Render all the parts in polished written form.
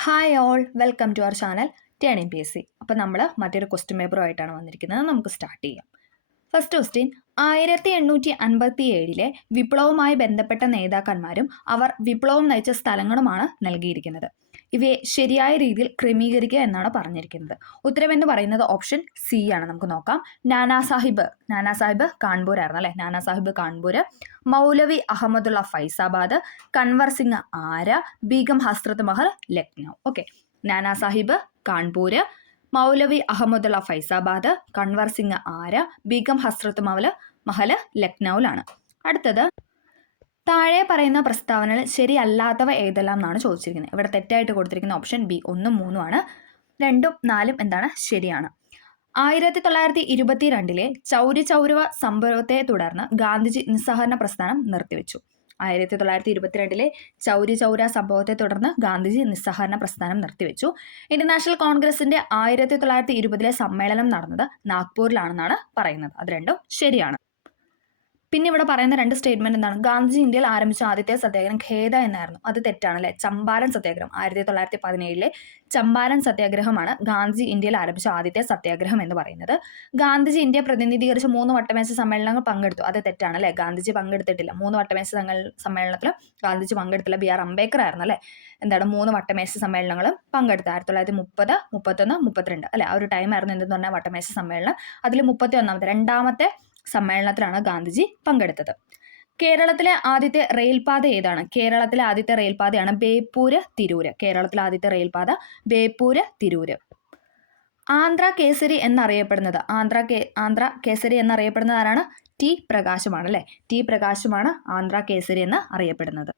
Hi all welcome to our channel turning PSC. അപ്പോൾ നമ്മൾ മറ്റൊരു ക്വസ്റ്റ്യൻ പേപ്പറുമായിട്ടാണ് വന്നിരിക്കുന്നത്. നമുക്ക് സ്റ്റാർട്ട് ചെയ്യാം. ഫസ്റ്റ് ക്വസ്റ്റ്യൻ, 1857 വിപ്ലവവുമായി ബന്ധപ്പെട്ട നേതാക്കന്മാരും അവർ വിപ്ലവം നയിച്ച സ്ഥലങ്ങളുമാണ് നൽകിയിരിക്കുന്നത്. ഇവയെ ശരിയായ രീതിയിൽ ക്രമീകരിക്കുക എന്നാണ് പറഞ്ഞിരിക്കുന്നത്. ഉത്തരമെന്ന് പറയുന്നത് ഓപ്ഷൻ സി ആണ്. നമുക്ക് നോക്കാം. നാനാസാഹിബ് കാൺപൂർ ആയിരുന്നു അല്ലെ. നാനാസാഹിബ് കാൺപൂർ, മൗലവി അഹമ്മദുള്ള ഫൈസാബാദ്, കൻവർ സിംഗ് ആര, ബീഗം ഹസ്രത്ത് മഹൽ ലക്നൗ. ഓക്കെ, നാനാസാഹിബ് കാൺപൂർ, മൗലവി അഹമ്മദുള്ള ഫൈസാബാദ്, കൻവർ സിംഗ് ആര, ബീഗം ഹസ്രത്ത് മഹൽ ലക്നൌവിലാണ്. അടുത്തത്, താഴെ പറയുന്ന പ്രസ്താവനകൾ ശരിയല്ലാത്തവ ഏതെല്ലാം എന്നാണ് ചോദിച്ചിരിക്കുന്നത്. ഇവിടെ തെറ്റായിട്ട് കൊടുത്തിരിക്കുന്ന ഓപ്ഷൻ ബി 1, 3 ആണ്. 2, 4 എന്താണ് ശരിയാണ്. 1922 ചൗരി ചൗര സംഭവത്തെ തുടർന്ന് ഗാന്ധിജി നിസ്സഹകരണ പ്രസ്ഥാനം നിർത്തിവെച്ചു. 1922 ചൗരി ചൗര സംഭവത്തെ തുടർന്ന് ഗാന്ധിജി നിസ്സഹകരണ പ്രസ്ഥാനം നിർത്തിവെച്ചു. ഇന്റർനാഷണൽ കോൺഗ്രസിന്റെ 1920 സമ്മേളനം നടന്നത് നാഗ്പൂരിലാണെന്നാണ് പറയുന്നത്. അത് രണ്ടും ശരിയാണ്. പിന്നെ ഇവിടെ പറയുന്ന രണ്ട് സ്റ്റേറ്റ്മെന്റ് എന്താണ്? ഗാന്ധിജി ഇന്ത്യയിൽ ആരംഭിച്ച ആദ്യത്തെ സത്യാഗ്രഹം ഖേദ എന്നായിരുന്നു. അത് തെറ്റാണ് അല്ലെ. ചമ്പാരൻ സത്യാഗ്രഹം 1917 ചമ്പാരൻ സത്യാഗ്രഹമാണ് ഗാന്ധിജി ഇന്ത്യയിൽ ആരംഭിച്ച ആദ്യത്തെ സത്യാഗ്രഹം എന്ന് പറയുന്നത്. ഗാന്ധിജി ഇന്ത്യ പ്രതിനിധീകരിച്ച് 3 വട്ടമേശ സമ്മേളനങ്ങൾ പങ്കെടുത്തു. അത് തെറ്റാണ് അല്ലെ. ഗാന്ധിജി പങ്കെടുത്തിട്ടില്ല. 3 വട്ടമേശ സമ്മേളനത്തിൽ ഗാന്ധിജി പങ്കെടുത്തില്ല. BR അംബേദ്കർ ആയിരുന്നു അല്ലെ. 3 വട്ടമേശ സമ്മേളനങ്ങളും പങ്കെടുത്തു. 1930, 31, 32 അല്ലെ. ആ ഒരു ടൈം ആയിരുന്നു എന്തെന്ന് പറഞ്ഞാൽ വട്ടമേശ സമ്മേളനം. അതിൽ 31ാമത്തെ രണ്ടാമത്തെ സമ്മേളനത്തിലാണ് ഗാന്ധിജി പങ്കെടുത്തത്. കേരളത്തിലെ ആദ്യത്തെ റെയിൽപാത ഏതാണ്? കേരളത്തിലെ ആദ്യത്തെ റെയിൽപാതയാണ് ബേപ്പൂര് തിരൂര്. കേരളത്തിലെ ആദ്യത്തെ റെയിൽപാത ബേപ്പൂര് തിരൂര്. ആന്ധ്ര കേസരി എന്നറിയപ്പെടുന്നത് ആരാണ്? ടി പ്രകാശമാണ് അല്ലെ. ടി പ്രകാശമാണ് ആന്ധ്ര കേസരി എന്ന് അറിയപ്പെടുന്നത്.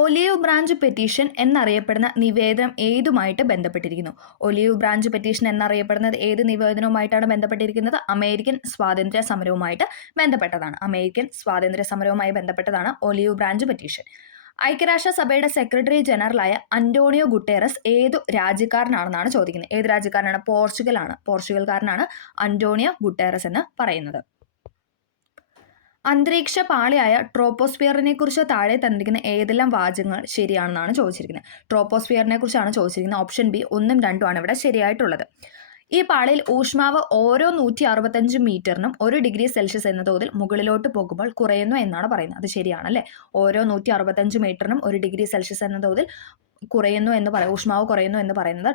ഒലീവ് ബ്രാഞ്ച് പെറ്റീഷൻ എന്നറിയപ്പെടുന്ന നിവേദനം ഏതുമായിട്ട് ബന്ധപ്പെട്ടിരിക്കുന്നു? ഒലീവ് ബ്രാഞ്ച് പെറ്റീഷൻ എന്നറിയപ്പെടുന്നത് ഏത് നിവേദനവുമായിട്ടാണ് ബന്ധപ്പെട്ടിരിക്കുന്നത്? അമേരിക്കൻ സ്വാതന്ത്ര്യ സമരവുമായിട്ട് ബന്ധപ്പെട്ടതാണ്. അമേരിക്കൻ സ്വാതന്ത്ര്യ സമരവുമായി ബന്ധപ്പെട്ടതാണ് ഒലീവ് ബ്രാഞ്ച് പെറ്റീഷൻ. ഐക്യരാഷ്ട്രസഭയുടെ സെക്രട്ടറി ജനറലായ അന്റോണിയോ ഗുട്ടേറസ് ഏതു രാജ്യക്കാരനാണെന്നാണ് ചോദിക്കുന്നത്. ഏത് രാജ്യക്കാരനാണ്? പോർച്ചുഗലാണ്. പോർച്ചുഗൽക്കാരനാണ് അന്റോണിയോ ഗുട്ടേറസ് എന്ന് പറയുന്നത്. അന്തരീക്ഷ പാളിയായ ട്രോപ്പോസ്ഫിയറിനെ കുറിച്ച് താഴെ തന്നിരിക്കുന്ന ഏതെല്ലാം വാചകങ്ങൾ ശരിയാണെന്നാണ് ചോദിച്ചിരിക്കുന്നത്. ട്രോപ്പോസ്ഫിയറിനെ കുറിച്ചാണ് ചോദിച്ചിരിക്കുന്നത്. ഓപ്ഷൻ ബി 1, 2 ആണ് ഇവിടെ ശരിയായിട്ടുള്ളത്. ഈ പാളിയിൽ ഊഷ്മാവ് ഓരോ 165 മീറ്ററിനും 1 ഡിഗ്രി സെൽഷ്യസ് എന്ന തോതിൽ മുകളിലോട്ട് പോകുമ്പോൾ കുറയുന്നു എന്നാണ് പറയുന്നത്. അത് ശരിയാണ് അല്ലേ. ഓരോ 165 മീറ്ററിനും 1 ഡിഗ്രി സെൽഷ്യസ് എന്ന തോതിൽ ഊഷ്മാവ് കുറയുന്നു എന്ന് പറയുന്നത്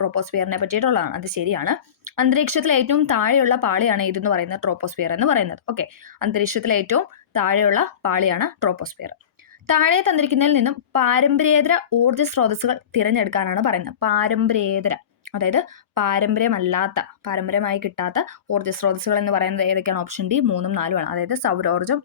ട്രോപ്പോസ്ഫിയറിനെ പറ്റിയിട്ടുള്ളതാണ്. അത് ശരിയാണ്. അന്തരീക്ഷത്തിലെ ഏറ്റവും താഴെയുള്ള പാളിയാണ് ഇതെന്ന് പറയുന്നത് ട്രോപ്പോസ്ഫിയർ എന്ന് പറയുന്നത്. ഓക്കെ, അന്തരീക്ഷത്തിലെ ഏറ്റവും താഴെയുള്ള പാളിയാണ് ട്രോപ്പോസ്ഫിയർ. താഴെ തന്നിരിക്കുന്നതിൽ നിന്നും പാരമ്പര്യേതര ഊർജ്ജ സ്രോതസ്സുകൾ തിരഞ്ഞെടുക്കാനാണ് പറയുന്നത്. പാരമ്പര്യേതര, അതായത് പാരമ്പര്യമായി കിട്ടാത്ത ഊർജ്ജ സ്രോതസ്സുകൾ എന്ന് പറയുന്നത് ഏതൊക്കെയാണ്? ഓപ്ഷൻ ഡി 3, 4 ആണ്. അതായത് സൗരോർജ്ജം,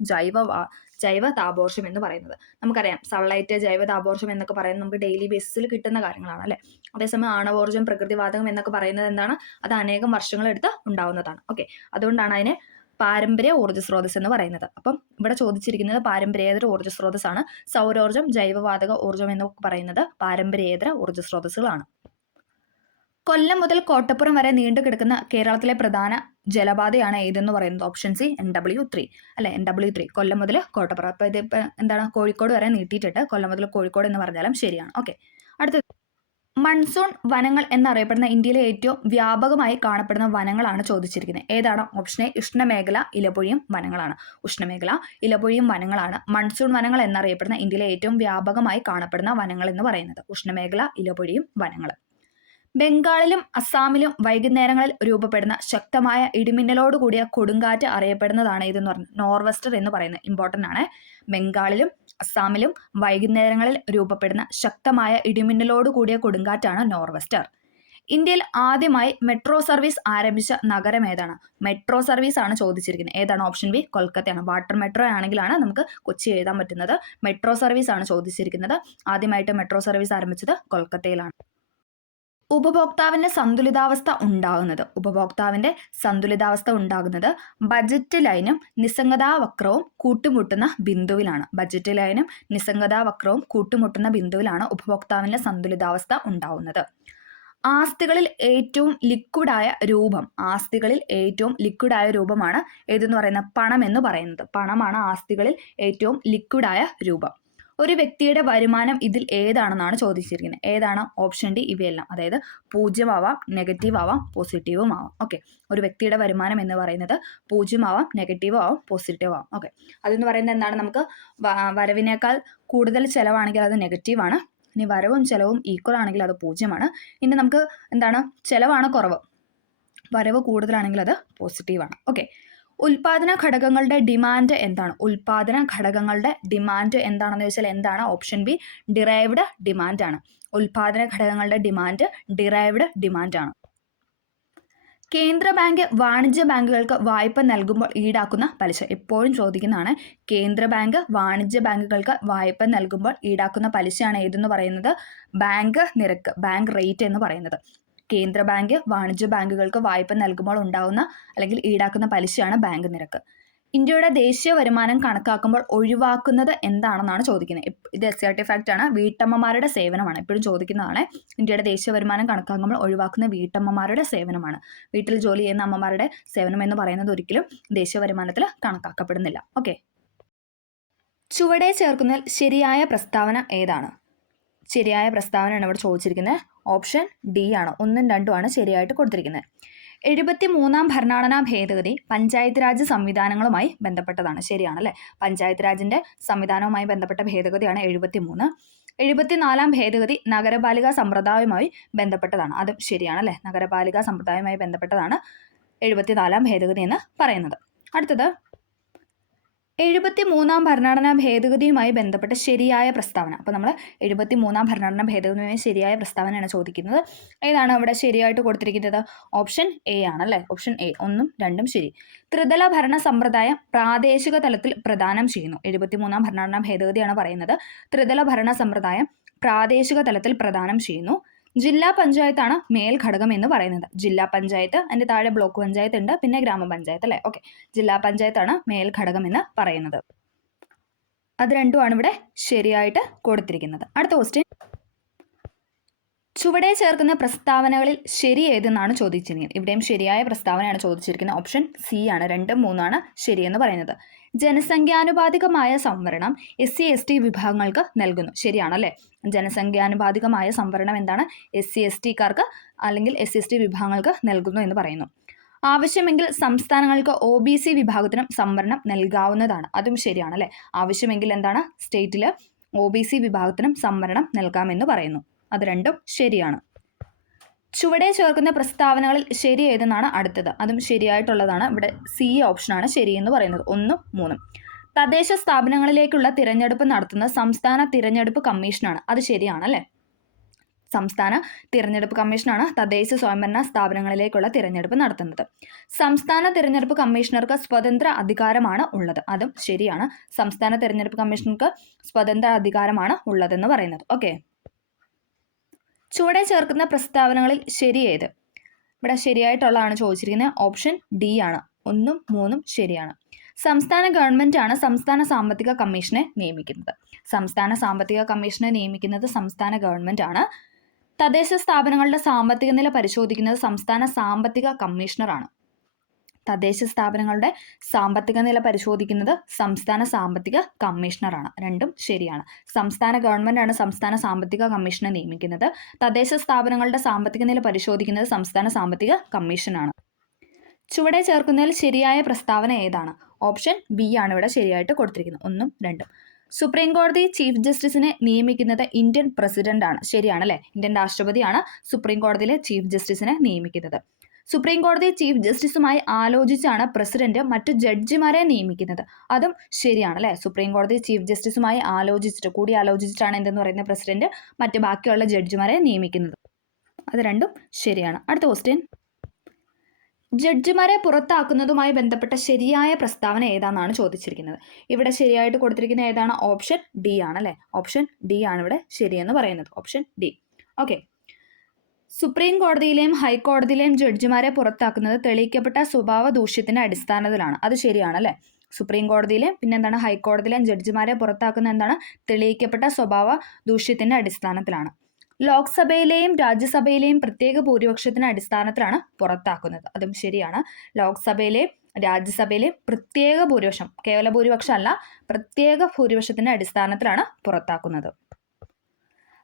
ജൈവ താപോർജ്ജം എന്ന് പറയുന്നത്. നമുക്കറിയാം സൺലൈറ്റ്, ജൈവ താപോർജ്ജം എന്നൊക്കെ പറയുന്നത് നമുക്ക് ഡെയിലി ബേസിസിൽ കിട്ടുന്ന കാര്യങ്ങളാണ് അല്ലെ. അതേസമയം ആണവോർജ്ജം, പ്രകൃതിവാതകം എന്നൊക്കെ പറയുന്നത് എന്താണ്? അത് അനേകം വർഷങ്ങളെടുത്ത് ഉണ്ടാവുന്നതാണ്. ഓക്കെ, അതുകൊണ്ടാണ് അതിനെ പാരമ്പര്യ ഊർജ്ജ സ്രോതസ് എന്ന് പറയുന്നത്. അപ്പം ഇവിടെ ചോദിച്ചിരിക്കുന്നത് പാരമ്പര്യേതര ഊർജ്ജ സ്രോതസ്സാണ്. സൗരോർജ്ജം, ജൈവവാതക ഊർജ്ജം എന്നൊക്കെ പറയുന്നത് പാരമ്പര്യേതര ഊർജ്ജ സ്രോതസ്സുകളാണ്. കൊല്ലം മുതൽ കോട്ടപ്പുറം വരെ നീണ്ടു കിടക്കുന്ന കേരളത്തിലെ പ്രധാന ജലപാതയാണ് ഏതെന്ന് പറയുന്നത്? ഓപ്ഷൻ സി NW3 അല്ലെ. NW3 കൊല്ലം മുതൽ കോട്ടപ്പുറം. അപ്പോൾ ഇത് എന്താണ്? കോഴിക്കോട് വരെ നീട്ടിയിട്ടിട്ട് കൊല്ലം മുതൽ കോഴിക്കോട് എന്ന് പറഞ്ഞാലും ശരിയാണ്. ഓക്കെ, അടുത്തത്, മൺസൂൺ വനങ്ങൾ എന്നറിയപ്പെടുന്ന ഇന്ത്യയിലെ ഏറ്റവും വ്യാപകമായി കാണപ്പെടുന്ന വനങ്ങളാണ് ചോദിച്ചിരിക്കുന്നത്. ഏതാണ്? ഓപ്ഷൻ എ ഉഷ്ണമേഖല ഇലപൊഴിയും വനങ്ങളാണ്. ഉഷ്ണമേഖല ഇലപൊഴിയും വനങ്ങളാണ് മൺസൂൺ വനങ്ങൾ എന്നറിയപ്പെടുന്ന ഇന്ത്യയിലെ ഏറ്റവും വ്യാപകമായി കാണപ്പെടുന്ന വനങ്ങൾ എന്ന് പറയുന്നത്. ഉഷ്ണമേഖല ഇലപൊഴിയും വനങ്ങൾ. ബംഗാളിലും അസ്സാമിലും വൈകുന്നേരങ്ങളിൽ രൂപപ്പെടുന്ന ശക്തമായ ഇടിമിന്നലോട് കൂടിയ കൊടുങ്കാറ്റ് അറിയപ്പെടുന്നതാണ് ഇതെന്ന് പറഞ്ഞത് നോർവെസ്റ്റർ എന്ന് പറയുന്നത്. ഇമ്പോർട്ടൻ്റ് ആണ്. ബംഗാളിലും അസ്സാമിലും വൈകുന്നേരങ്ങളിൽ രൂപപ്പെടുന്ന ശക്തമായ ഇടിമിന്നലോട് കൂടിയ കൊടുങ്കാറ്റാണ് നോർവെസ്റ്റർ. ഇന്ത്യയിൽ ആദ്യമായി മെട്രോ സർവീസ് ആരംഭിച്ച നഗരം ഏതാണ്? മെട്രോ സർവീസ് ആണ് ചോദിച്ചിരിക്കുന്നത്. ഏതാണ്? ഓപ്ഷൻ ബി കൊൽക്കത്തയാണ്. വാട്ടർ മെട്രോ ആണെങ്കിലാണ് നമുക്ക് കൊച്ചി എഴുതാൻ പറ്റുന്നത്. മെട്രോ സർവീസ് ആണ് ചോദിച്ചിരിക്കുന്നത്. ആദ്യമായിട്ട് മെട്രോ സർവീസ് ആരംഭിച്ചത് കൊൽക്കത്തയിലാണ്. ഉപഭോക്താവിന്റെ സന്തുലിതാവസ്ഥ ഉണ്ടാകുന്നത് ബജറ്റ് ലൈനും നിസ്സംഗതാവക്രവും കൂട്ടുമുട്ടുന്ന ബിന്ദുവിലാണ്. ബജറ്റ് ലൈനും നിസ്സംഗതാവക്രവും കൂട്ടുമുട്ടുന്ന ബിന്ദുവിലാണ് ഉപഭോക്താവിന്റെ സന്തുലിതാവസ്ഥ ഉണ്ടാവുന്നത്. ആസ്തികളിൽ ഏറ്റവും ലിക്വിഡായ രൂപമാണ് ഏതെന്ന് പറയുന്നത്? പണം എന്ന് പറയുന്നത്. പണമാണ് ആസ്തികളിൽ ഏറ്റവും ലിക്വിഡായ രൂപം. ഒരു വ്യക്തിയുടെ വരുമാനം ഇതിൽ ഏതാണെന്നാണ് ചോദിച്ചിരിക്കുന്നത്. ഏതാണ്? ഓപ്ഷൻ ഡി ഇവയെല്ലാം. അതായത് 0 ആവാം, നെഗറ്റീവ് ആവാം, പോസിറ്റീവും ആവാം. ഓക്കെ, ഒരു വ്യക്തിയുടെ വരുമാനം എന്ന് പറയുന്നത് 0 ആവാം, നെഗറ്റീവ് ആവാം, പോസിറ്റീവ് ആവാം. ഓക്കെ, അതെന്ന് പറയുന്നത് എന്താണ്? നമുക്ക് വരവിനേക്കാൾ കൂടുതൽ ചിലവാണെങ്കിൽ അത് നെഗറ്റീവാണ്. ഇനി വരവും ചിലവും ഈക്വൽ ആണെങ്കിൽ അത് 0ആണ്. ഇനി നമുക്ക് എന്താണ്? ചിലവാണ് കുറവ്, വരവ് കൂടുതലാണെങ്കിൽ അത് പോസിറ്റീവാണ്. ഓക്കെ, ഉൽപാദന ഘടകങ്ങളുടെ ഡിമാൻഡ് എന്താണ്? ഉൽപാദന ഘടകങ്ങളുടെ ഡിമാൻഡ് എന്താണെന്ന് ചോദിച്ചാൽ എന്താണ്? ഓപ്ഷൻ ബി ഡിറൈവ്ഡ് ഡിമാൻഡ് ആണ്. ഉൽപാദന ഘടകങ്ങളുടെ ഡിമാൻഡ് ഡിറൈവ്ഡ് ഡിമാൻഡ് ആണ്. കേന്ദ്ര ബാങ്ക് വാണിജ്യ ബാങ്കുകൾക്ക് വായ്പ നൽകുമ്പോൾ ഈടാക്കുന്ന പലിശ എപ്പോഴും ചോദിക്കുന്നതാണ്. കേന്ദ്ര ബാങ്ക് വാണിജ്യ ബാങ്കുകൾക്ക് വായ്പ നൽകുമ്പോൾ ഈടാക്കുന്ന പലിശയാണ് ഏതെന്ന് പറയുന്നത്? ബാങ്ക് നിരക്ക്, ബാങ്ക് റേറ്റ് എന്ന് പറയുന്നത്. കേന്ദ്ര ബാങ്ക് വാണിജ്യ ബാങ്കുകൾക്ക് വായ്പ നൽകുമ്പോൾ ഉണ്ടാകുന്ന അല്ലെങ്കിൽ ഈടാക്കുന്ന പലിശയാണ് ബാങ്ക് നിരക്ക്. ഇന്ത്യയുടെ ദേശീയ വരുമാനം കണക്കാക്കുമ്പോൾ ഒഴിവാക്കുന്നത് എന്താണെന്നാണ് ചോദിക്കുന്നത്. ഇത് SCRT ഫാക്റ്റ് ആണ്. വീട്ടമ്മമാരുടെ സേവനമാണ് എപ്പോഴും ചോദിക്കുന്നതാണ്. ഇന്ത്യയുടെ ദേശീയ വരുമാനം കണക്കാക്കുമ്പോൾ ഒഴിവാക്കുന്ന വീട്ടമ്മമാരുടെ സേവനമാണ്. വീട്ടിൽ ജോലി ചെയ്യുന്ന അമ്മമാരുടെ സേവനം എന്ന് പറയുന്നത് ഒരിക്കലും ദേശീയ വരുമാനത്തിൽ കണക്കാക്കപ്പെടുന്നില്ല. ഓക്കെ, ചുവടെ ചേർക്കുന്നതിൽ ശരിയായ പ്രസ്താവന ഏതാണ്? ശരിയായ പ്രസ്താവനയാണ് ഇവിടെ ചോദിച്ചിരിക്കുന്നത്. ഓപ്ഷൻ ഡി ആണ്. 1ഉം 2ഉം ആണ് ശരിയായിട്ട് കൊടുത്തിരിക്കുന്നത്. 73ാം ഭരണഘടനാ ഭേദഗതി പഞ്ചായത്ത് രാജ് സംവിധാനങ്ങളുമായി ബന്ധപ്പെട്ടതാണ്. ശരിയാണല്ലേ? പഞ്ചായത്ത് രാജിന്റെ സംവിധാനവുമായി ബന്ധപ്പെട്ട ഭേദഗതിയാണ് 73. 74ാം ഭേദഗതി നഗരപാലിക സമ്പ്രദായവുമായി ബന്ധപ്പെട്ടതാണ്. അതും ശരിയാണല്ലേ? നഗരപാലിക സമ്പ്രദായവുമായി ബന്ധപ്പെട്ടതാണ് 74ാം ഭേദഗതി എന്ന് പറയുന്നത്. അടുത്തത് 73ാം ഭരണഘടനാ ഭേദഗതിയുമായി ബന്ധപ്പെട്ട ശരിയായ പ്രസ്താവന. അപ്പോൾ നമ്മൾ 73ാം ഭരണഘടനാ ഭേദഗതിയുമായി ശരിയായ പ്രസ്താവനയാണ് ചോദിക്കുന്നത്. ഏതാണ് ഇവിടെ ശരിയായിട്ട് കൊടുത്തിരിക്കുന്നത്? ഓപ്ഷൻ എ ആണല്ലേ? Option a. 1ഉം 2ഉം ശരി. ത്രിതല ഭരണ സമ്പ്രദായം പ്രാദേശിക തലത്തിൽ പ്രദാനം ചെയ്യുന്നു. 73ാം ഭരണഘടനാ ഭേദഗതിയാണ് പറയുന്നത് ത്രിതല ഭരണ സമ്പ്രദായം പ്രാദേശിക തലത്തിൽ പ്രദാനം ചെയ്യുന്നു. ജില്ലാ പഞ്ചായത്താണ് മേൽഘടകം എന്ന് പറയുന്നത്. ജില്ലാ പഞ്ചായത്ത്, അതിൻ്റെ താഴെ ബ്ലോക്ക് പഞ്ചായത്ത് ഉണ്ട്, പിന്നെ ഗ്രാമപഞ്ചായത്ത് അല്ലേ? ഓക്കെ, ജില്ലാ പഞ്ചായത്താണ് മേൽഘടകം എന്ന് പറയുന്നത്. അത് രണ്ടുമാണ് ഇവിടെ ശരിയായിട്ട് കൊടുത്തിരിക്കുന്നത്. അടുത്ത ക്വസ്റ്റ്യൻ, ചുവടെ ചേർക്കുന്ന പ്രസ്താവനകളിൽ ശരി ഏതെന്നാണ് ചോദിച്ചിരിക്കുന്നത്. ഇവിടെയും ശരിയായ പ്രസ്താവനയാണ് ചോദിച്ചിരിക്കുന്നത്. ഓപ്ഷൻ സി ആണ്. 2ഉം 3ഉമാണ് ശരിയെന്ന് പറയുന്നത്. ജനസംഖ്യാനുപാതികമായ സംവരണം SC/ST വിഭാഗങ്ങൾക്ക് നൽകുന്നു. ശരിയാണല്ലേ? ജനസംഖ്യാനുപാതികമായ സംവരണം എന്താണ്? SC/STക്കാർക്ക് അല്ലെങ്കിൽ SC/ST വിഭാഗങ്ങൾക്ക് നൽകുന്നു എന്ന് പറയുന്നു. ആവശ്യമെങ്കിൽ സംസ്ഥാനങ്ങൾക്ക് OBC വിഭാഗത്തിനും സംവരണം നൽകാവുന്നതാണ്. അതും ശരിയാണല്ലേ? ആവശ്യമെങ്കിൽ എന്താണ്? സ്റ്റേറ്റിൽ OBC വിഭാഗത്തിനും സംവരണം നൽകാമെന്ന് പറയുന്നു. അത് രണ്ടും ശരിയാണ്. ചുവടെ ചേർക്കുന്ന പ്രസ്താവനകളിൽ ശരി ഏതെന്നാണ് അടുത്തത്. അതും ശരിയായിട്ടുള്ളതാണ്. ഇവിടെ സി ഓപ്ഷനാണ് ശരിയെന്ന് പറയുന്നത്. 1ഉം 3ഉം. തദ്ദേശ സ്ഥാപനങ്ങളിലേക്കുള്ള തിരഞ്ഞെടുപ്പ് നടത്തുന്ന സംസ്ഥാന തിരഞ്ഞെടുപ്പ് കമ്മീഷനാണ്. അത് ശരിയാണല്ലേ? സംസ്ഥാന തിരഞ്ഞെടുപ്പ് കമ്മീഷനാണ് തദ്ദേശ സ്വയംഭരണ സ്ഥാപനങ്ങളിലേക്കുള്ള തിരഞ്ഞെടുപ്പ് നടത്തുന്നത്. സംസ്ഥാന തിരഞ്ഞെടുപ്പ് കമ്മീഷണർക്ക് സ്വതന്ത്ര അധികാരമാണ് ഉള്ളത്. അതും ശരിയാണ്. സംസ്ഥാന തിരഞ്ഞെടുപ്പ് കമ്മീഷണർക്ക് സ്വതന്ത്ര അധികാരമാണ് ഉള്ളതെന്ന് പറയുന്നത്. ഓക്കെ, ചുവടെ ചേർക്കുന്ന പ്രസ്താവനകളിൽ ശരി ഏത്? ഇവിടെ ശരിയായിട്ടുള്ളതാണ് ചോദിച്ചിരിക്കുന്നത്. ഓപ്ഷൻ ഡി ആണ്. 1ഉം 3ഉം ശരിയാണ്. സംസ്ഥാന ഗവൺമെന്റ് ആണ് സംസ്ഥാന സാമ്പത്തിക കമ്മീഷനെ നിയമിക്കുന്നത്. സംസ്ഥാന സാമ്പത്തിക കമ്മീഷനെ നിയമിക്കുന്നത് സംസ്ഥാന ഗവൺമെന്റ് ആണ്. തദ്ദേശ സ്ഥാപനങ്ങളുടെ സാമ്പത്തിക നില പരിശോധിക്കുന്നത് സംസ്ഥാന സാമ്പത്തിക കമ്മീഷണറാണ്. തദ്ദേശ സ്ഥാപനങ്ങളുടെ സാമ്പത്തിക നില പരിശോധിക്കുന്നത് സംസ്ഥാന സാമ്പത്തിക കമ്മീഷണറാണ്. രണ്ടും ശരിയാണ്. സംസ്ഥാന ഗവൺമെന്റാണ് സംസ്ഥാന സാമ്പത്തിക കമ്മീഷനെ നിയമിക്കുന്നത്. തദ്ദേശ സ്ഥാപനങ്ങളുടെ സാമ്പത്തിക നില പരിശോധിക്കുന്നത് സംസ്ഥാന സാമ്പത്തിക കമ്മീഷനാണ്. ചുവടെ ചേർക്കുന്നതിൽ ശരിയായ പ്രസ്താവന ഏതാണ്? ഓപ്ഷൻ ബി ആണ് ഇവിടെ ശരിയായിട്ട് കൊടുത്തിരിക്കുന്നത്. 1ഉം 2ഉം. സുപ്രീം കോടതി ചീഫ് ജസ്റ്റിസിനെ നിയമിക്കുന്നത് ഇന്ത്യൻ പ്രസിഡന്റ് ആണ്. ശരിയാണല്ലേ? ഇന്ത്യൻ രാഷ്ട്രപതിയാണ് സുപ്രീം കോടതിയിലെ ചീഫ് ജസ്റ്റിസിനെ നിയമിക്കുന്നത്. സുപ്രീം കോടതി ചീഫ് ജസ്റ്റിസുമായി ആലോചിച്ചാണ് പ്രസിഡന്റ് മറ്റു ജഡ്ജിമാരെ നിയമിക്കുന്നത്. അതും ശരിയാണല്ലേ? സുപ്രീം കോടതി ചീഫ് ജസ്റ്റിസുമായി കൂടിയാലോചിച്ചിട്ടാണ് എന്തെന്ന് പറയുന്ന പ്രസിഡന്റ് മറ്റ് ബാക്കിയുള്ള ജഡ്ജിമാരെ നിയമിക്കുന്നത്. അത് രണ്ടും ശരിയാണ്. അടുത്ത ക്വസ്റ്റ്യൻ, ജഡ്ജിമാരെ പുറത്താക്കുന്നതുമായി ബന്ധപ്പെട്ട ശരിയായ പ്രസ്താവന ഏതാണെന്നാണ് ചോദിച്ചിരിക്കുന്നത്. ഇവിടെ ശരിയായിട്ട് കൊടുത്തിരിക്കുന്ന ഏതാണ്? ഓപ്ഷൻ ഡി ആണല്ലേ? ഓപ്ഷൻ ഡി ആണ് ഇവിടെ ശരിയെന്ന് പറയുന്നത്. Option D. ഓക്കെ, സുപ്രീം കോടതിയിലെയും ഹൈക്കോടതിയിലെയും ജഡ്ജിമാരെ പുറത്താക്കുന്നത് തെളിയിക്കപ്പെട്ട സ്വഭാവ ദൂഷ്യത്തിന്റെ അടിസ്ഥാനത്തിലാണ്. അത് ശരിയാണല്ലേ? സുപ്രീം കോടതിയിലെയും പിന്നെന്താണ് ഹൈക്കോടതിയിലെയും ജഡ്ജിമാരെ പുറത്താക്കുന്ന എന്താണ്? തെളിയിക്കപ്പെട്ട സ്വഭാവ ദൂഷ്യത്തിന്റെ അടിസ്ഥാനത്തിലാണ്. ലോക്സഭയിലെയും രാജ്യസഭയിലെയും പ്രത്യേക ഭൂരിപക്ഷത്തിന്റെ അടിസ്ഥാനത്തിലാണ് പുറത്താക്കുന്നത്. അതും ശരിയാണ്. ലോക്സഭയിലെയും രാജ്യസഭയിലെ പ്രത്യേക ഭൂരിപക്ഷം, കേവല ഭൂരിപക്ഷം അല്ല, പ്രത്യേക ഭൂരിപക്ഷത്തിന്റെ അടിസ്ഥാനത്തിലാണ് പുറത്താക്കുന്നത്.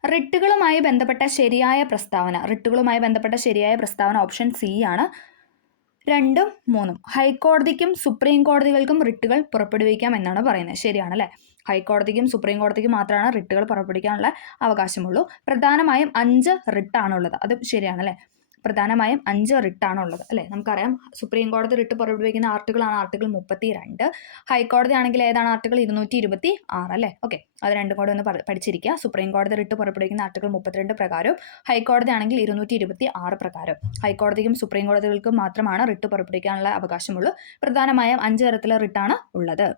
റിട്ടുകളുമായി ബന്ധപ്പെട്ട ശരിയായ പ്രസ്താവന ഓപ്ഷൻ സി ആണ്. 2ഉം 3ഉം. ഹൈക്കോടതിക്കും സുപ്രീം കോടതികൾക്കും റിട്ടുകൾ പുറപ്പെടുവിക്കാം എന്നാണ് പറയുന്നത്. ശരിയാണല്ലേ? ഹൈക്കോടതിക്കും സുപ്രീം കോടതിക്കും മാത്രമാണ് റിട്ടുകൾ പുറപ്പെടുവിക്കാനുള്ള അവകാശമുള്ളൂ. പ്രധാനമായും 5 റിട്ടാണുള്ളത്. അതും ശരിയാണല്ലേ? പ്രധാനമായും 5 റിട്ടാണുള്ളത് അല്ലേ? നമുക്കറിയാം സുപ്രീം കോടതി റിട്ട് പുറപ്പെടുവിക്കുന്ന ആർട്ടിക്കിളാണ് ആർട്ടിക്കിൾ 32. ഹൈക്കോടതി ആണെങ്കിൽ ഏതാണ്? ആർട്ടിക്കിൾ 226 അല്ലേ? ഓക്കെ, അത് രണ്ടും കൂടെ ഒന്ന് പഠിച്ചിരിക്കുക. സുപ്രീം കോടതി റിട്ട് പുറപ്പെടുവിക്കുന്ന ആർട്ടിക്കിൾ 32 പ്രകാരവും ഹൈക്കോടതി ആണെങ്കിൽ 226 പ്രകാരം. ഹൈക്കോടതിക്കും സുപ്രീം കോടതികൾക്കും മാത്രമാണ് റിട്ട് പുറപ്പെടുവിക്കാനുള്ള അവകാശമുള്ളൂ. പ്രധാനമായും 5 തരത്തിലുള്ള റിട്ടാണ് ഉള്ളത്.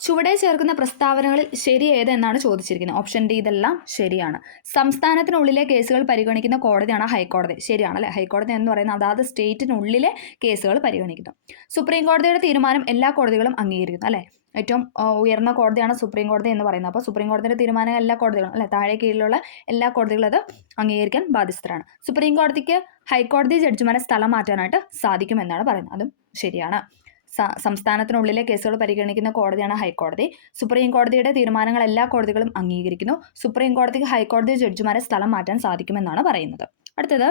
ചുവടെ ചേർക്കുന്ന പ്രസ്താവനകളിൽ ശരി ഏത് എന്നാണ് ചോദിച്ചിരിക്കുന്നത്. ഓപ്ഷൻ ഡി ഇതെല്ലാം ശരിയാണ്. സംസ്ഥാനത്തിനുള്ളിലെ കേസുകൾ പരിഗണിക്കുന്ന കോടതിയാണ് ഹൈക്കോടതി. ശരിയാണല്ലേ? ഹൈക്കോടതി എന്ന് പറയുന്നത് അതാത് സ്റ്റേറ്റിനുള്ളിലെ കേസുകൾ പരിഗണിക്കുന്നു. സുപ്രീം കോടതിയുടെ തീരുമാനം എല്ലാ കോടതികളും അംഗീകരിക്കുന്നു അല്ലേ? ഏറ്റവും ഉയർന്ന കോടതിയാണ് സുപ്രീം കോടതി എന്ന് പറയുന്നത്. അപ്പോൾ സുപ്രീം കോടതിയുടെ തീരുമാനം എല്ലാ കോടതികളും അല്ലെ, താഴെ കീഴിലുള്ള എല്ലാ കോടതികളും അത് അംഗീകരിക്കാൻ ബാധ്യസ്ഥരാണ്. സുപ്രീം കോടതിക്ക് ഹൈക്കോടതി ജഡ്ജിമാരെ സ്ഥലം മാറ്റാനായിട്ട് സാധിക്കുമെന്നാണ് പറയുന്നത്. അതും ശരിയാണ്. സംസ്ഥാനത്തിനുള്ളിലെ കേസുകൾ പരിഗണിക്കുന്ന കോടതിയാണ് ഹൈക്കോടതി. സുപ്രീം കോടതിയുടെ തീരുമാനങ്ങൾ എല്ലാ കോടതികളും അംഗീകരിക്കുന്നു. സുപ്രീം കോടതിക്ക് ഹൈക്കോടതി ജഡ്ജിമാരെ സ്ഥലം മാറ്റാൻ സാധിക്കുമെന്നാണ് പറയുന്നത്. അടുത്തത്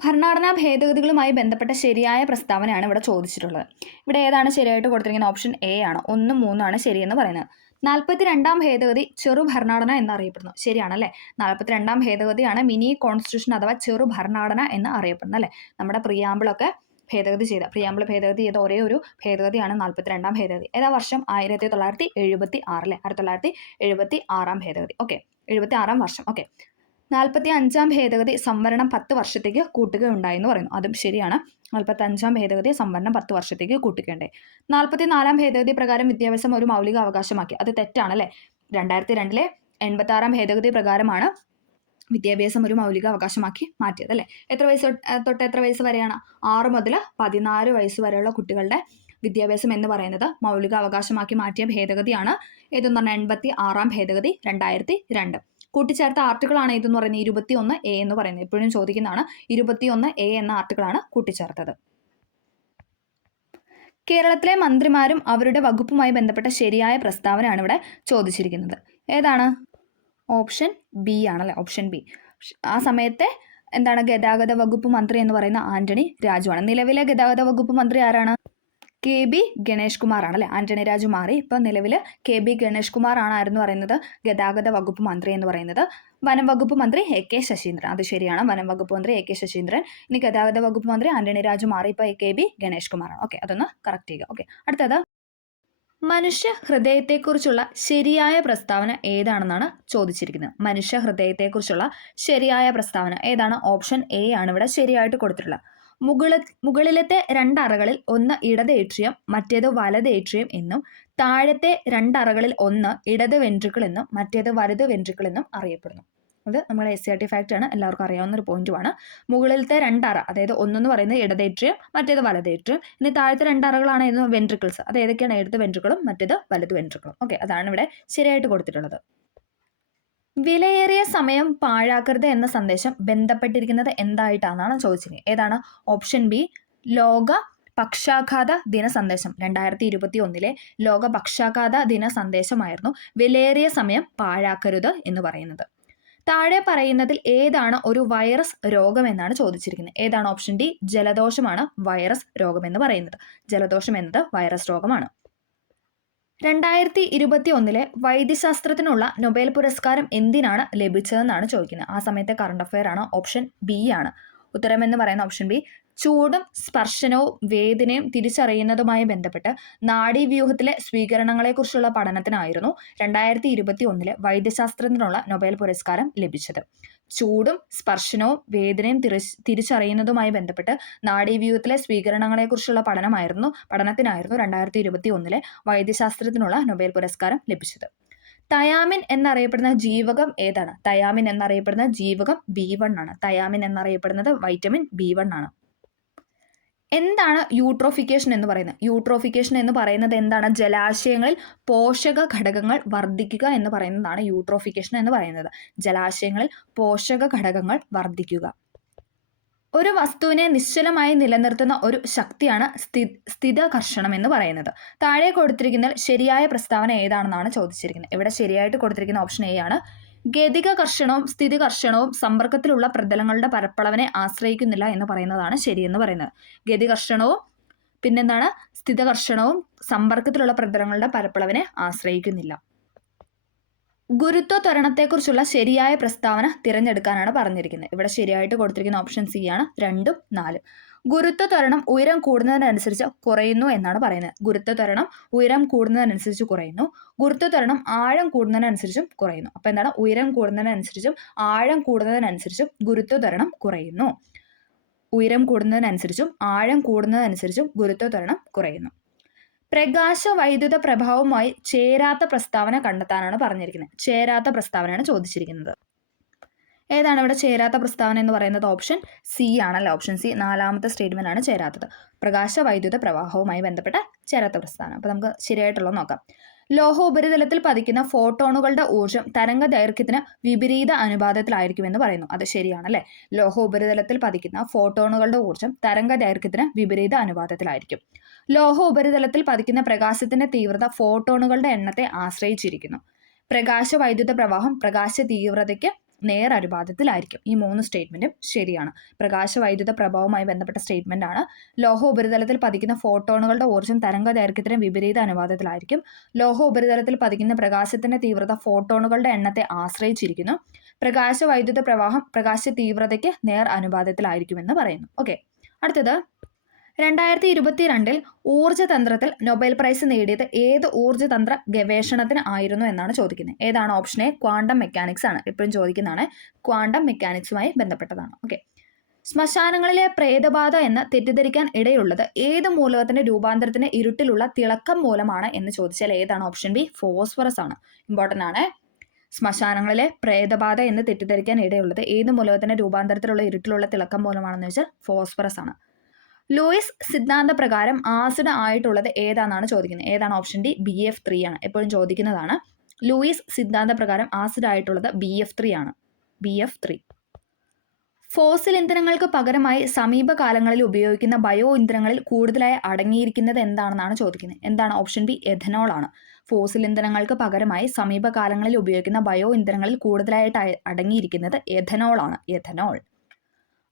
ഭരണഘടനാ ഭേദഗതികളുമായി ബന്ധപ്പെട്ട ശരിയായ പ്രസ്താവനയാണ് ഇവിടെ ചോദിച്ചിട്ടുള്ളത്. ഇവിടെ ഏതാണ് ശരിയായിട്ട് കൊടുത്തിരിക്കുന്നത്? ഓപ്ഷൻ എ ആണ്. 1ഉം 3ഉം ആണ് ശരിയെന്ന് പറയുന്നത്. 42ാം ഭേദഗതി ചെറു ഭരണഘടന എന്നറിയപ്പെടുന്നു. ശരിയാണല്ലേ? 42ാം ഭേദഗതിയാണ് മിനി കോൺസ്റ്റിറ്റ്യൂഷൻ അഥവാ ചെറു ഭരണഘടന എന്ന് അറിയപ്പെടുന്നത് അല്ലേ? നമ്മുടെ പ്രിയാമ്പിളൊക്കെ പ്രിയാമ്പിൾ ഭേദഗതി ചെയ്ത ഒരേ ഒരു ഭേദഗതിയാണ് 42ാം ഭേദഗതി. ഏതാ വർഷം? 1976 അല്ലേ? 1976 ഭേദഗതി. ഓക്കെ, 76 വർഷം. ഓക്കെ. 45ാം ഭേദഗതി സംവരണം 10 വർഷത്തേക്ക് കൂട്ടുകയുണ്ടായി എന്ന് പറയുന്നു. അതും ശരിയാണ്. 45ാം ഭേദഗതി സംവരണം 10 വർഷത്തേക്ക് കൂട്ടുകയുണ്ടായി. 44ാം ഭേദഗതി പ്രകാരം വിദ്യാഭ്യാസം ഒരു മൗലിക അവകാശമാക്കി. അത് തെറ്റാണല്ലേ? 2002 86ാം ഭേദഗതി പ്രകാരമാണ് വിദ്യാഭ്യാസം ഒരു മൗലിക അവകാശമാക്കി മാറ്റിയത് അല്ലേ? എത്ര വയസ്സ് തൊട്ട് എത്ര വയസ്സ് വരെയാണ്? 6 മുതൽ 14 വയസ്സ് വരെയുള്ള കുട്ടികളുടെ വിദ്യാഭ്യാസം എന്ന് പറയുന്നത് മൗലിക അവകാശമാക്കി മാറ്റിയ ഭേദഗതിയാണ് ഏതെന്ന് പറഞ്ഞാൽ 86ാം ഭേദഗതി 2002. കൂട്ടിച്ചേർത്ത ആർട്ടിക്കിളാണ് ഇതെന്ന് പറയുന്നത് 21A എന്ന് പറയുന്നത്. എപ്പോഴും ചോദിക്കുന്നതാണ്. 21A എന്ന ആർട്ടിക്കിളാണ് കൂട്ടിച്ചേർത്തത്. കേരളത്തിലെ മന്ത്രിമാരും അവരുടെ വകുപ്പുമായി ബന്ധപ്പെട്ട ശരിയായ പ്രസ്താവനയാണ് ഇവിടെ ചോദിച്ചിരിക്കുന്നത്. ഏതാണ്? ഓപ്ഷൻ ബി ആണല്ലേ? Option B. ആ സമയത്തെ എന്താണ് ഗതാഗത വകുപ്പ് മന്ത്രി എന്ന് പറയുന്ന ആന്റണി രാജുവാണ്. നിലവിലെ ഗതാഗത വകുപ്പ് മന്ത്രി ആരാണ്? KB ഗണേഷ് കുമാർ ആണല്ലേ? ആന്റണി രാജു മാറി. ഇപ്പം നിലവിൽ KB ഗണേഷ് കുമാർ ആയിരുന്നു പറയുന്നത് ഗതാഗത വകുപ്പ് മന്ത്രി എന്ന് പറയുന്നത്. വനം വകുപ്പ് മന്ത്രി AK ശശീന്ദ്രൻ. അത് ശരിയാണ്. വനം വകുപ്പ് മന്ത്രി AK ശശീന്ദ്രൻ. ഇനി ഗതാഗത വകുപ്പ് മന്ത്രി ആന്റണി രാജു മാറി. ഇപ്പോൾ KB ഗണേഷ് കുമാറാണ്. ഓക്കെ, അതൊന്ന് കറക്റ്റ് ചെയ്യുക. ഓക്കെ, അടുത്തത് മനുഷ്യ ഹൃദയത്തെക്കുറിച്ചുള്ള ശരിയായ പ്രസ്താവന ഏതാണെന്നാണ് ചോദിച്ചിരിക്കുന്നത്. മനുഷ്യ ഹൃദയത്തെക്കുറിച്ചുള്ള ശരിയായ പ്രസ്താവന ഏതാണ്? ഓപ്ഷൻ എ ആണ് ഇവിടെ ശരിയായിട്ട് കൊടുത്തിട്ടുള്ളത്. മുകളിലത്തെ 2 അറകളിൽ ഒന്ന് ഇടത് ഏട്രിയം മറ്റേത് വലത് ഏട്രിയം എന്നും താഴത്തെ 2 അറകളിൽ ഒന്ന് ഇടത് വെൻട്രിക്കിൾ എന്നും മറ്റേത് വലത് വെൻട്രിക്കിൾ എന്നും അറിയപ്പെടുന്നു. അത് നമ്മുടെ SCERT ഫാക്റ്റ് ആണ്, എല്ലാവർക്കും അറിയാവുന്ന ഒരു പോയിന്റുമാണ്. മുകളിലത്തെ 2 അറ, അതായത് ഒന്നെന്ന് പറയുന്നത് ഇടത് ഏട്രിയം മറ്റേത് വലത് ഏട്രിയം. ഇനി താഴത്തെ 2 അറകളാണ് വെൻട്രിക്കിൾസ്. അത് ഏതൊക്കെയാണ്? ഇടത് വെൻട്രിക്കിളും മറ്റേത് വലത് വെൻട്രിക്കിളും. ഓക്കെ, അതാണ് ഇവിടെ ശരിയായിട്ട് കൊടുത്തിട്ടുള്ളത്. വിലയേറിയ സമയം പാഴാക്കരുത് എന്ന സന്ദേശം ബന്ധപ്പെട്ടിരിക്കുന്നത് എന്തായിട്ടാണെന്നാണ് ചോദിച്ചിരിക്കുന്നത്. ഏതാണ്? ഓപ്ഷൻ ബി ലോക പക്ഷാഘാത ദിന സന്ദേശം. 2021 ലോക പക്ഷാഘാത ദിന സന്ദേശമായിരുന്നു വിലയേറിയ സമയം പാഴാക്കരുത് എന്ന് പറയുന്നത്. താഴെ പറയുന്നതിൽ ഏതാണ് ഒരു വൈറസ് രോഗം എന്നാണ് ചോദിച്ചിരിക്കുന്നത്. ഏതാണ്? ഓപ്ഷൻ ഡി ജലദോഷമാണ് വൈറസ് രോഗം എന്ന് പറയുന്നത്. ജലദോഷം എന്നത് വൈറസ് രോഗമാണ്. 2021 വൈദ്യശാസ്ത്രത്തിനുള്ള നൊബേൽ പുരസ്കാരം എന്തിനാണ് ലഭിച്ചതെന്നാണ് ചോദിക്കുന്നത്. ആ സമയത്തെ കറണ്ട് അഫയർ ആണ്. ഓപ്ഷൻ ബി ആണ് ഉത്തരം എന്ന് പറയുന്ന ഓപ്ഷൻ ബി. ചൂടും സ്പർശനവും വേദനയും തിരിച്ചറിയുന്നതുമായി ബന്ധപ്പെട്ട് നാഡീവ്യൂഹത്തിലെ സ്വീകരണങ്ങളെക്കുറിച്ചുള്ള പഠനത്തിനായിരുന്നു 2021 വൈദ്യശാസ്ത്രത്തിനുള്ള നൊബേൽ പുരസ്കാരം ലഭിച്ചത്. ചൂടും സ്പർശനവും വേദനയും തിരിച്ചറിയുന്നതുമായി ബന്ധപ്പെട്ട് നാഡീവ്യൂഹത്തിലെ സ്വീകരണങ്ങളെക്കുറിച്ചുള്ള പഠനത്തിനായിരുന്നു 2021 വൈദ്യശാസ്ത്രത്തിനുള്ള നൊബേൽ പുരസ്കാരം ലഭിച്ചത്. തയാമിൻ എന്നറിയപ്പെടുന്ന ജീവകം ഏതാണ്? തയാമിൻ എന്നറിയപ്പെടുന്ന ജീവകം B1 ആണ്. തയാമിൻ എന്നറിയപ്പെടുന്നത് വൈറ്റമിൻ B1 ആണ്. എന്താണ് യൂട്രോഫിക്കേഷൻ എന്ന് പറയുന്നത്? യൂട്രോഫിക്കേഷൻ എന്ന് പറയുന്നത് എന്താണ്? ജലാശയങ്ങളിൽ പോഷക ഘടകങ്ങൾ വർദ്ധിക്കുക എന്ന് പറയുന്നതാണ് യൂട്രോഫിക്കേഷൻ എന്ന് പറയുന്നത്. ജലാശയങ്ങളിൽ പോഷക ഘടകങ്ങൾ വർദ്ധിക്കുക. ഒരു വസ്തുവിനെ നിശ്ചലമായി നിലനിർത്തുന്ന ഒരു ശക്തിയാണ് സ്ഥിതകർഷണം എന്ന് പറയുന്നത്. താഴെ കൊടുത്തിരിക്കുന്നതിൽ ശരിയായ പ്രസ്താവന ഏതാണെന്നാണ് ചോദിച്ചിരിക്കുന്നത്. ഇവിടെ ശരിയായിട്ട് കൊടുത്തിരിക്കുന്ന ഓപ്ഷൻ എ ആണ്. ഗതികകർഷണവും സ്ഥിതികർഷണവും സമ്പർക്കത്തിലുള്ള പ്രതലങ്ങളുടെ പരപ്പളവിനെ ആശ്രയിക്കുന്നില്ല എന്ന് പറയുന്നതാണ് ശരിയെന്ന് പറയുന്നത്. ഗതികർഷണവും പിന്നെന്താണ് സ്ഥിതകർഷണവും സമ്പർക്കത്തിലുള്ള പ്രതലങ്ങളുടെ പരപ്പളവിനെ ആശ്രയിക്കുന്നില്ല. ഗുരുത്വ ത്വരണത്തെക്കുറിച്ചുള്ള ശരിയായ പ്രസ്താവന തിരഞ്ഞെടുക്കാനാണ് പറഞ്ഞിരിക്കുന്നത്. ഇവിടെ ശരിയായിട്ട് കൊടുത്തിരിക്കുന്ന ഓപ്ഷൻ സി ആണ് 2ഉം 4ഉം. ഗുരുത്വ ത്വരണം ഉയരം കൂടുന്നതിനനുസരിച്ച് കുറയുന്നു എന്നാണ് പറയുന്നത്. ഗുരുത്വ ത്വരണം ഉയരം കൂടുന്നതിനനുസരിച്ച് കുറയുന്നു. ഗുരുത്വ ത്വരണം ആഴം കൂടുന്നതിനനുസരിച്ചും കുറയുന്നു. അപ്പോൾ എന്താണ് ഉയരം കൂടുന്നതിനനുസരിച്ചും ആഴം കൂടുന്നതിനനുസരിച്ചും ഗുരുത്വ ത്വരണം കുറയുന്നു. ഉയരം കൂടുന്നതിനനുസരിച്ചും ആഴം കൂടുന്നതിനനുസരിച്ചും ഗുരുത്വ ത്വരണം കുറയുന്നു. പ്രകാശ വൈദ്യുത പ്രഭാവവുമായി ചേരാത്ത പ്രസ്താവന കണ്ടെത്താനാണ് പറഞ്ഞിരിക്കുന്നത്. ചേരാത്ത പ്രസ്താവനയാണ് ചോദിച്ചിരിക്കുന്നത്. ഏതാണ് ഇവിടെ ചേരാത്ത പ്രസ്താവന എന്ന് പറയുന്നത്? ഓപ്ഷൻ സി ആണല്ലോ. ഓപ്ഷൻ സി 4ാമത്തെ സ്റ്റേറ്റ്മെന്റ് ആണ് ചേരാത്തത്. പ്രകാശ വൈദ്യുത പ്രവാഹവുമായി ബന്ധപ്പെട്ട ചേരാത്ത പ്രസ്താവന. അപ്പോൾ നമുക്ക് ശരിയായിട്ടുള്ളത് നോക്കാം. ലോഹ ഉപരിതലത്തിൽ പതിക്കുന്ന ഫോട്ടോണുകളുടെ ഊർജ്ജം തരംഗ ദൈർഘ്യത്തിന് വിപരീത അനുപാതത്തിലായിരിക്കുമെന്ന് പറയുന്നു. അത് ശരിയാണല്ലേ. ലോഹ ഉപരിതലത്തിൽ പതിക്കുന്ന ഫോട്ടോണുകളുടെ ഊർജ്ജം തരംഗ ദൈർഘ്യത്തിന് വിപരീത അനുപാതത്തിലായിരിക്കും. ലോഹ ഉപരിതലത്തിൽ പതിക്കുന്ന പ്രകാശത്തിന്റെ തീവ്രത ഫോട്ടോണുകളുടെ എണ്ണത്തെ ആശ്രയിച്ചിരിക്കുന്നു. പ്രകാശ വൈദ്യുത പ്രവാഹം പ്രകാശ തീവ്രതയ്ക്ക് നേർ അനുപാതത്തിലായിരിക്കും. ഈ 3 സ്റ്റേറ്റ്മെന്റും ശരിയാണ്. പ്രകാശ വൈദ്യുത പ്രഭാവവുമായി ബന്ധപ്പെട്ട സ്റ്റേറ്റ്മെന്റ് ആണ്. ലോഹ ഉപരിതലത്തിൽ പതിക്കുന്ന ഫോട്ടോണുകളുടെ ഊർജ്ജം തരംഗ ദൈർഘ്യത്തിന് വിപരീത അനുപാതത്തിലായിരിക്കും. ലോഹ ഉപരിതലത്തിൽ പതിക്കുന്ന പ്രകാശത്തിന്റെ തീവ്രത ഫോട്ടോണുകളുടെ എണ്ണത്തെ ആശ്രയിച്ചിരിക്കുന്നു. പ്രകാശ വൈദ്യുത പ്രവാഹം പ്രകാശ തീവ്രതയ്ക്ക് നേർ അനുപാതത്തിലായിരിക്കുമെന്ന് പറയുന്നു. ഓക്കെ, അടുത്തത് 2022 ഊർജ്ജതന്ത്രത്തിൽ നൊബേൽ പ്രൈസ് നേടിയത് ഏത് ഊർജ്ജതന്ത്ര ഗവേഷണത്തിന് ആയിരുന്നു എന്നാണ് ചോദിക്കുന്നത്. ഏതാണ്? ഓപ്ഷൻ എ ക്വാണ്ടം മെക്കാനിക്സ് ആണ്. എപ്പോഴും ചോദിക്കുന്നതാണ്. ക്വാണ്ടം മെക്കാനിക്സുമായി ബന്ധപ്പെട്ടതാണ്. ഓക്കെ, ശ്മശാനങ്ങളിലെ പ്രേതബാധ എന്ന് തെറ്റിദ്ധരിക്കാൻ ഇടയുള്ളത് ഏത് മൂലകത്തിന്റെ രൂപാന്തരത്തിന് ഇരുട്ടിലുള്ള തിളക്കം മൂലമാണ് എന്ന് ചോദിച്ചാൽ ഏതാണ്? ഓപ്ഷൻ ബി ഫോസ്ഫറസ് ആണ്. ഇമ്പോർട്ടൻ്റ് ആണ്. ശ്മശാനങ്ങളിലെ പ്രേതബാധ എന്ന് തെറ്റിദ്ധരിക്കാൻ ഇടയുള്ളത് ഏത് മൂലകത്തിന്റെ രൂപാന്തരത്തിലുള്ള ഇരുട്ടിലുള്ള തിളക്കം മൂലമാണെന്ന് വെച്ചാൽ ഫോസ്ഫറസ് ആണ്. ലൂയിസ് സിദ്ധാന്ത പ്രകാരം ആസിഡ് ആയിട്ടുള്ളത് ഏതാണെന്നാണ് ചോദിക്കുന്നത്. ഏതാണ്? ഓപ്ഷൻ ഡി BF3 ആണ്. എപ്പോഴും ചോദിക്കുന്നതാണ്. ലൂയിസ് സിദ്ധാന്ത പ്രകാരം ആസിഡ് ആയിട്ടുള്ളത് BF3 ആണ്. BF3. ഫോസിൽ ഇന്ധനങ്ങൾക്ക് പകരമായി സമീപകാലങ്ങളിൽ ഉപയോഗിക്കുന്ന ബയോ ഇന്ധനങ്ങളിൽ കൂടുതലായി അടങ്ങിയിരിക്കുന്നത് എന്താണെന്നാണ് ചോദിക്കുന്നത്. എന്താണ്? ഓപ്ഷൻ ബി എഥനോൾ ആണ്. ഫോസിൽ ഇന്ധനങ്ങൾക്ക് പകരമായി സമീപകാലങ്ങളിൽ ഉപയോഗിക്കുന്ന ബയോ ഇന്ധനങ്ങളിൽ കൂടുതലായിട്ട് അടങ്ങിയിരിക്കുന്നത് എഥനോൾ ആണ്. എഥനോൾ.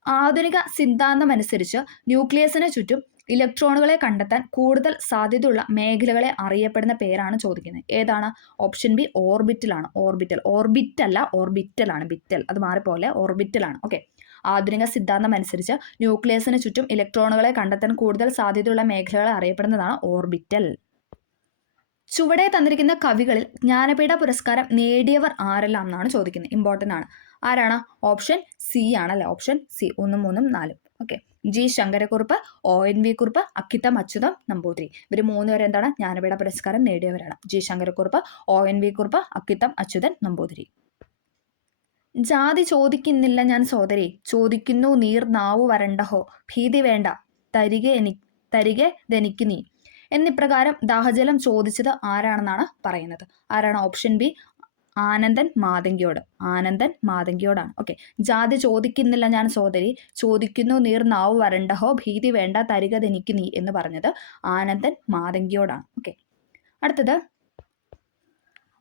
ആധുനിക സിദ്ധാന്തമനുസരിച്ച് ന്യൂക്ലിയസിന് ചുറ്റും ഇലക്ട്രോണുകളെ കണ്ടെത്താൻ കൂടുതൽ സാധ്യതയുള്ള മേഖലകളെ അറിയപ്പെടുന്ന പേരാണ് ചോദിക്കുന്നത്. ഏതാണ്? ഓപ്ഷൻ ബി ഓർബിറ്റലാണ്. ഓർബിറ്റൽ. ഓർബിറ്റ് അല്ല, ഓർബിറ്റൽ ആണ്. ബിറ്റൽ അത് മാറിപ്പോലെ. ഓർബിറ്റലാണ്. ഓക്കെ, ആധുനിക സിദ്ധാന്തം അനുസരിച്ച് ന്യൂക്ലിയസിന് ചുറ്റും ഇലക്ട്രോണുകളെ കണ്ടെത്താൻ കൂടുതൽ സാധ്യതയുള്ള മേഖലകളെ അറിയപ്പെടുന്നതാണ് ഓർബിറ്റൽ. ചുവടെ തന്നിരിക്കുന്ന കവികളിൽ ജ്ഞാനപീഠ പുരസ്കാരം നേടിയവർ ആരെല്ലാം എന്നാണ് ചോദിക്കുന്നത്. ഇമ്പോർട്ടൻ്റ് ആണ്. ആരാണ്? ഓപ്ഷൻ സി ആണല്ലേ. Option c 1, 3, 4. Okay, G Sankara Kurup, ONV Kurup, Akkitham Achyutham Namboothiri. ഇവർ 3 പേര് എന്താണ്? ജ്ഞാനപീഠ പുരസ്കാരം നേടിയവരാണ്. G Sankara Kurup, ONV Kurup, Akkitham Achuthan Namboothiri. ജാതി ചോദിക്കുന്നില്ല ഞാൻ സോദരി, ചോദിക്കുന്നു നീർ നാവു വരണ്ടഹോ, ഭീതി വേണ്ട തരികെ ദനിക്ക് നീ എന്നിപ്രകാരം ദാഹജലം ചോദിച്ചത് ആരാണെന്നാണ് പറയുന്നത്. ആരാണ്? ഓപ്ഷൻ ബി ആനന്ദൻ മാതങ്കിയോട്. ആനന്ദൻ മാതങ്കിയോടാണ്. ഓക്കെ, ജാതി ചോദിക്കുന്നില്ല ഞാൻ സോദരി, ചോദിക്കുന്നു നീർ നാവു വരണ്ടഹോ, ഭീതി വേണ്ട തരികതെനിക്ക് നീ എന്ന് പറഞ്ഞത് ആനന്ദൻ മാതങ്കിയോടാണ്. ഓക്കെ, അടുത്തത്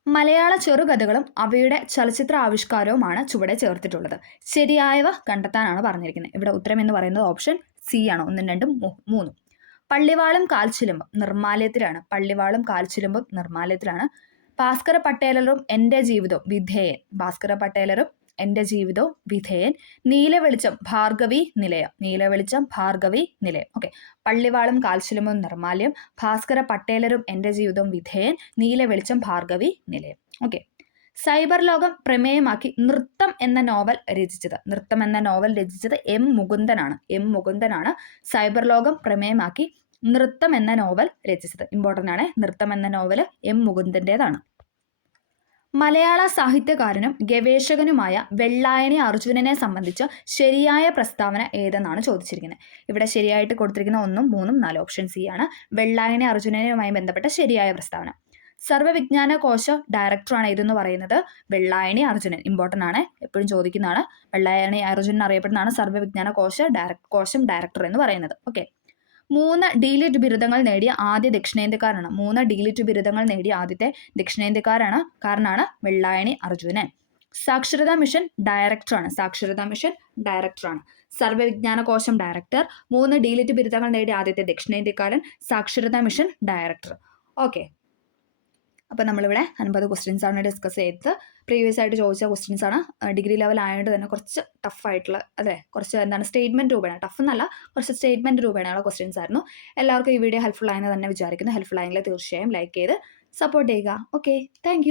മലയാള ചെറുകഥകളും അവയുടെ ചലച്ചിത്ര ആവിഷ്കാരവുമാണ് ചുവടെ ചേർത്തിട്ടുള്ളത്. ശരിയായവ കണ്ടെത്താനാണ് പറഞ്ഞിരിക്കുന്നത്. ഇവിടെ ഉത്തരം എന്ന് പറയുന്നത് ഓപ്ഷൻ സി ആണ്. 1, 2, 3. പള്ളിവാളും കാൽച്ചിലുമ്പും നിർമ്മാലയത്തിലാണ്. പള്ളിവാളും കാൽച്ചിലുമ്പും നിർമ്മാലയത്തിലാണ്. ഭാസ്കര പട്ടേലറും എൻ്റെ ജീവിതവും വിധേയൻ. ഭാസ്കര പട്ടേലറും എൻ്റെ ജീവിതവും വിധേയൻ. നീലവെളിച്ചം ഭാർഗവി നിലയം. നീലവെളിച്ചം ഭാർഗവി നിലയം. ഓക്കെ, പള്ളിവാളും കാൽച്ചിലുമ്പും നിർമ്മാലയം, ഭാസ്കര പട്ടേലറും എൻ്റെ ജീവിതവും വിധേയൻ, നീലവെളിച്ചം ഭാർഗവി നിലയം. ഓക്കെ, സൈബർ ലോകം പ്രമേയമാക്കി നൃത്തം എന്ന നോവൽ രചിച്ചത്. നൃത്തം എന്ന നോവൽ രചിച്ചത് M. മുകുന്ദനാണ്. M. മുകുന്ദനാണ് സൈബർ ലോകം പ്രമേയമാക്കി നൃത്തം എന്ന നോവൽ രചിച്ചത്. ഇമ്പോർട്ടൻ്റ് ആണ്. നൃത്തം എന്ന നോവൽ M. മുകുന്ദൻ്റെതാണ്. മലയാള സാഹിത്യകാരനും ഗവേഷകനുമായ വെള്ളായണി അർജുനനെ സംബന്ധിച്ച് ശരിയായ പ്രസ്താവന ഏതെന്നാണ് ചോദിച്ചിരിക്കുന്നത്. ഇവിടെ ശരിയായിട്ട് കൊടുത്തിരിക്കുന്ന 1, 3, 4 ഓപ്ഷൻ സി ആണ്. വെള്ളായണി അർജുനനുമായി ബന്ധപ്പെട്ട ശരിയായ പ്രസ്താവന. സർവ്വവിജ്ഞാന കോശ ഡയറക്ടറാണ് ഇതെന്ന് പറയുന്നത് വെള്ളായണി അർജുനൻ. ഇമ്പോർട്ടൻ്റ് ആണ്, എപ്പോഴും ചോദിക്കുന്നതാണ്. വെള്ളായണി അർജുനൻ അറിയപ്പെടുന്നതാണ് സർവ്വവിജ്ഞാന കോശം ഡയറക്ടർ എന്ന് പറയുന്നത്. ഓക്കെ. 3 ഡീലിറ്റ് ബിരുദങ്ങൾ നേടിയ ആദ്യ ദക്ഷിണേന്ത്യക്കാരനാണ്. 3 ഡീലിറ്റ് ബിരുദങ്ങൾ നേടിയ ആദ്യത്തെ ദക്ഷിണേന്ത്യക്കാരനാണ് വെള്ളായണി അർജുനൻ. സാക്ഷരതാ മിഷൻ ഡയറക്ടറാണ്. സർവ്വവിജ്ഞാന കോശം ഡയറക്ടർ, 3 ഡീലിറ്റ് ബിരുദങ്ങൾ നേടിയ ആദ്യത്തെ ദക്ഷിണേന്ത്യക്കാരൻ, സാക്ഷരതാ മിഷൻ ഡയറക്ടർ. ഓക്കെ. അപ്പോൾ നമ്മളിവിടെ 50 ക്വസ്റ്റ്യൻസ് ആണ് ഡിസ്കസ് ചെയ്തത്. പ്രീവിയസ് ആയിട്ട് ചോദിച്ച ക്വസ്റ്റ്യൻസ് ആണ്. ഡിഗ്രി ലെവൽ ആയതുകൊണ്ട് തന്നെ കുറച്ച് ടഫായിട്ടുള്ള, അതെ, കുറച്ച് സ്റ്റേറ്റ്മെൻറ്റ് രൂപേണ, ടഫ് എന്നല്ല, കുറച്ച് സ്റ്റേറ്റ്മെൻറ്റ് രൂപേണയുള്ള ക്വസ്റ്റ്യൻസ് ആയിരുന്നു. എല്ലാവർക്കും ഈ വീഡിയോ ഹെൽപ്ഫുൾ ആയെന്ന് തന്നെ വിചാരിക്കുന്നു. ഹെൽപ്ഫുൾ ആയെങ്കിൽ തീർച്ചയായും ലൈക്ക് ചെയ്ത് സപ്പോർട്ട് ചെയ്യുക. Okay, thank